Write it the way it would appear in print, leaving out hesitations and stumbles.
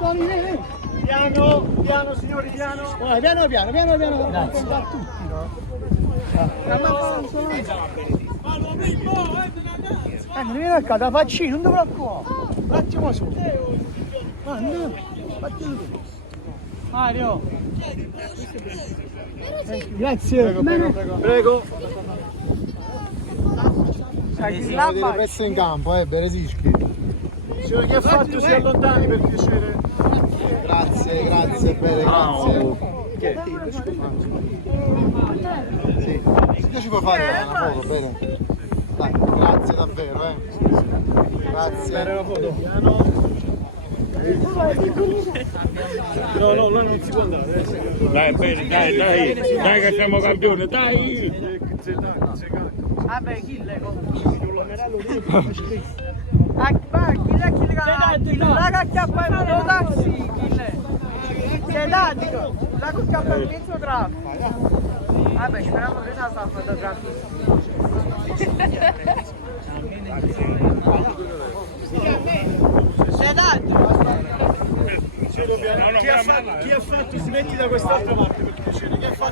Tony, vieni. Piano, piano signori, piano. Piano, piano, piano, piano. Grazie. A tutti, no? Non viene a casa, facci, non dovrò qua. Un attimo su. Mario. Grazie. Prego. Siamo Vedere pezzo in campo, Beresischi. Signore, che ha fatto? Si allontani per piacere. Grazie, grazie, bene, grazie. Sì. Io ci puoi fare una foto, bene? Dai, grazie davvero, Grazie. Bene la foto. No, no, non si può andare. Dai, bene, dai che siamo campioni, dai! Vabbè, chi le la cacchiappa in un taxi, sei datico, la cacchiappa in mezzo traffico. Vabbè, speriamo che sia fotografia. Sei datico. Chi ha fatto? Smetti da quest'altra parte per piacere. Chi ha fatto?